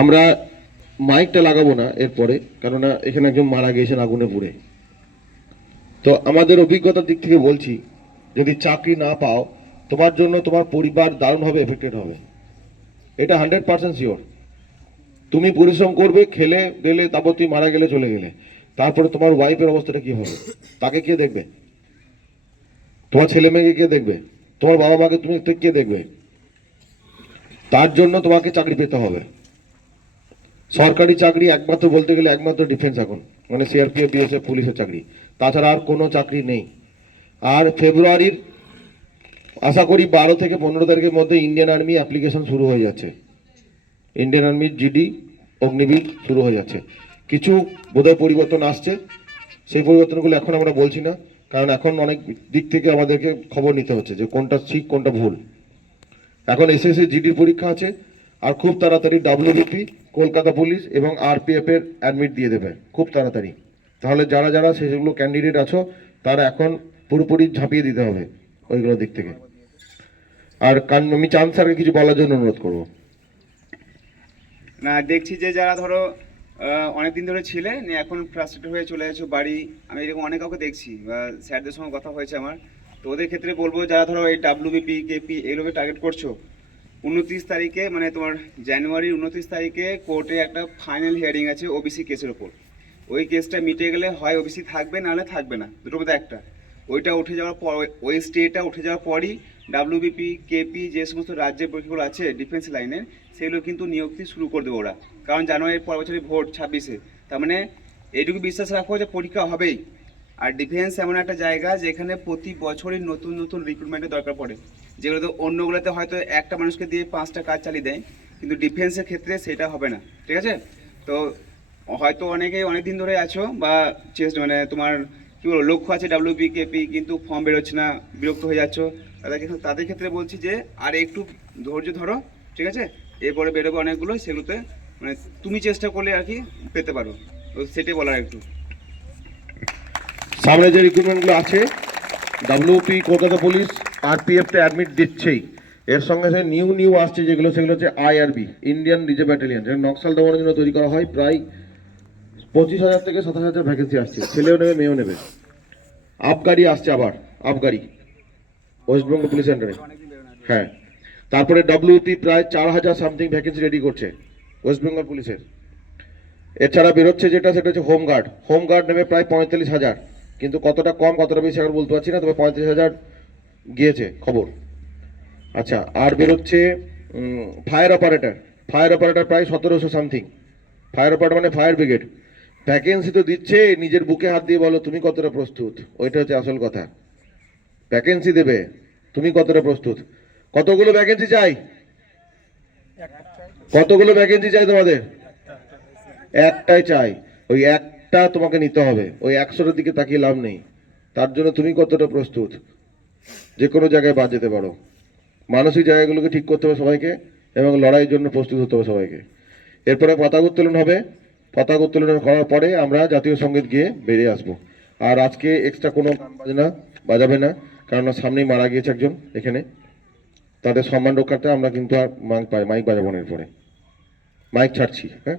আমরা মাইকটা লাগাবো না এরপরে, কেননা এখানে একজন মারা গিয়েছেন আগুনে পুড়ে। তো আমাদের অভিজ্ঞতার দিক থেকে বলছি, যদি চাকরি না পাও, তোমার জন্য তোমার পরিবার দারুণভাবে এফেক্টেড হবে, এটা 100% শিওর। তুমি পরিশ্রম করবে, খেলে দিলে, তারপর তুমি মারা গেলে, চলে গেলে, তারপরে তোমার ওয়াইফের অবস্থাটা কি হবে? তাকে কে দেখবে? তোমার ছেলে মেয়েকে কে দেখবে? তোমার বাবা মাকে তুমি কে দেখবে? তার জন্য তোমাকে চাকরি পেতে হবে। সরকারি চাকরি একমাত্র বলতে গেলে একমাত্র ডিফেন্স এখন, মানে সিআরপিএফ, বিএসএফ, পুলিশের চাকরি, তাছাড়া আর কোনো চাকরি নেই। আর ফেব্রুয়ারির আশা করি 12 থেকে 15 তারিখের মধ্যে ইন্ডিয়ান আর্মি অ্যাপ্লিকেশন শুরু হয়ে যাচ্ছে। ইন্ডিয়ান আর্মির জিডি, অগ্নিবীর শুরু হয়ে যাচ্ছে। কিছু বোধহয় পরিবর্তন আসছে, সেই পরিবর্তনগুলো এখন আমরা বলছি না, কারণ এখন অনেক দিক থেকে আমাদেরকে খবর নিতে হচ্ছে যে কোনটা ঠিক কোনটা ভুল। এখন এসএসসি জিডির পরীক্ষা আছে, আর খুব তাড়াতাড়ি ডাব্লিউবিপি, কলকাতা পুলিশ এবং আরপিএফ এর অ্যাডমিট দিয়ে দেবে খুব তাড়াতাড়ি। তাহলে যারা যারা সেগুলো ক্যান্ডিডেট আছো, তারা এখন পুরোপুরি ঝাঁপিয়ে দিতে হবে ওইগুলোর দিক থেকে। আর আমি চাঁদ স্যারকে কিছু বলার জন্য অনুরোধ করবো। না, দেখছি যে যারা ধরো অনেকদিন ধরে ছিলে নিয়ে এখন ফ্রাস্ট্রেটেড হয়ে চলে যাচ্ছ বাড়ি, আমি এরকম অনেক কাউকে দেখছি বা স্যারদের সঙ্গে কথা হয়েছে আমার। তো ওদের ক্ষেত্রে বলবো, যারা ধরো এই ডাব্লিউবিপি, কেপি এগুলোকে টার্গেট করছো, 29 তারিখে মানে তোমার জানুয়ারির 29 তারিখে কোর্টে একটা ফাইনাল হিয়ারিং আছে ওবিসি কেসের ওপর। ওই কেসটা মিটে গেলে হয় ওবিসি থাকবে, নাহলে থাকবে না, দুটোর মধ্যে একটা। ওইটা উঠে যাওয়ার পর, ওই স্টেটা উঠে যাওয়ার পরই ডাব্লিউবিপি, কেপি যে সমস্ত রাজ্যের পরীক্ষাগুলো আছে ডিফেন্স লাইনের, সেগুলো কিন্তু নিয়োগটি শুরু করে দেবে ওরা। কারণ জানুয়ারির পর বছরই ভোট 26-এ, তার মানে এইটুকু বিশ্বাস রাখো যে পরীক্ষা হবেই। আর ডিফেন্স এমন একটা জায়গা যেখানে প্রতি বছরই নতুন নতুন রিক্রুটমেন্টের দরকার পড়ে, যেগুলো তো অন্যগুলোতে হয়তো একটা মানুষকে দিয়ে 5টা কাজ চালিয়ে দেয়, কিন্তু ডিফেন্সের ক্ষেত্রে সেটা হবে না, ঠিক আছে? তো হয়তো অনেকেই অনেক দিন ধরে আছো বা চেষ্টা মানে তোমার কী বলবো লক্ষ্য আছে ডাব্লিউবি, কেপি, কিন্তু ফর্ম বেরোচ্ছে না, বিরক্ত হয়ে যাচ্ছ, তাদের ক্ষেত্রে বলছি যে আর একটু ধৈর্য ধরো, ঠিক আছে? এরপরে বেরোবে অনেকগুলো, সেগুলোতে মানে তুমি চেষ্টা করলে আর কি পেতে পারো। তো সেটাই বলার একটু। সামনে যে রিক্রুটমেন্টগুলো আছে, ডাব্লিউপি, কলকাতা পুলিশ, আরপিএফ তে অ্যাডমিট দিচ্ছেই। এর সঙ্গে সঙ্গে নিউ আসছে যেগুলো, সেগুলো হচ্ছে আইআরবি, ইন্ডিয়ান রিজার্ভ ব্যাটালিয়ন, যেটা নকশাল দমনের জন্য তৈরি করা হয়। প্রায় 25,000 থেকে 27,000 ভ্যাকেন্সি আসছে, ছেলেও নেবে মেয়েও নেবে। আবগারি আসছে আবার, আবগারি ওয়েস্টবেঙ্গল পুলিশ সেন্টারে। হ্যাঁ, তারপরে ডাব্লিউপি প্রায় 4,000 সামথিং ভ্যাকেন্সি রেডি করছে ওয়েস্টবেঙ্গল পুলিশের। এছাড়া বেরোচ্ছে যেটা, সেটা হচ্ছে হোমগার্ড। হোমগার্ড নেবে প্রায় 45,000, কিন্তু কতটা কম কতটা বেশি এখন বলতে পারছি না, তবে 35,000 গিয়েছে খবর। আচ্ছা, আর বেরোচ্ছে ফায়ার অপারেটর। ফায়ার অপারেটর প্রায় 1700 সামথিং। ফায়ার অপারেটর মানে ফায়ার ব্রিগেড। ভ্যাকেন্সি তো দিচ্ছে, নিজের বুকে হাত দিয়ে বলো তুমি কতটা প্রস্তুত, ওইটা হচ্ছে আসল কথা। ভ্যাকেন্সি দেবে, তুমি কতটা প্রস্তুত। কতগুলো ভ্যাকেন্সি চাই? কতগুলো ভ্যাকেন্সি চাই তোমাদের? একটাই চাই। ওই একটা তোমাকে নিতে হবে, ওই 100টার দিকে তাকিয়ে লাভ নেই। তার জন্য তুমি কতটা প্রস্তুত, যে কোনো জায়গায় বাদ যেতে পারো। মানসিক জায়গাগুলোকে ঠিক করতে হবে সবাইকে, এবং লড়াইয়ের জন্য প্রস্তুত হতে হবে সবাইকে। এরপরে পতাকা উত্তোলন হবে। পতাকা উত্তোলন করার পরে আমরা জাতীয় সঙ্গীত গিয়ে বেরিয়ে আসবো। আর আজকে এক্সট্রা কোনো গান বাজনা বাজাবে না, কারণ সামনেই মারা গিয়েছে একজন এখানে। তাদের সম্মান রক্ষার্থে আমরা কিন্তু আর মাইক বাজাবো না, এরপরে মাইক ছাড়ছি। হ্যাঁ।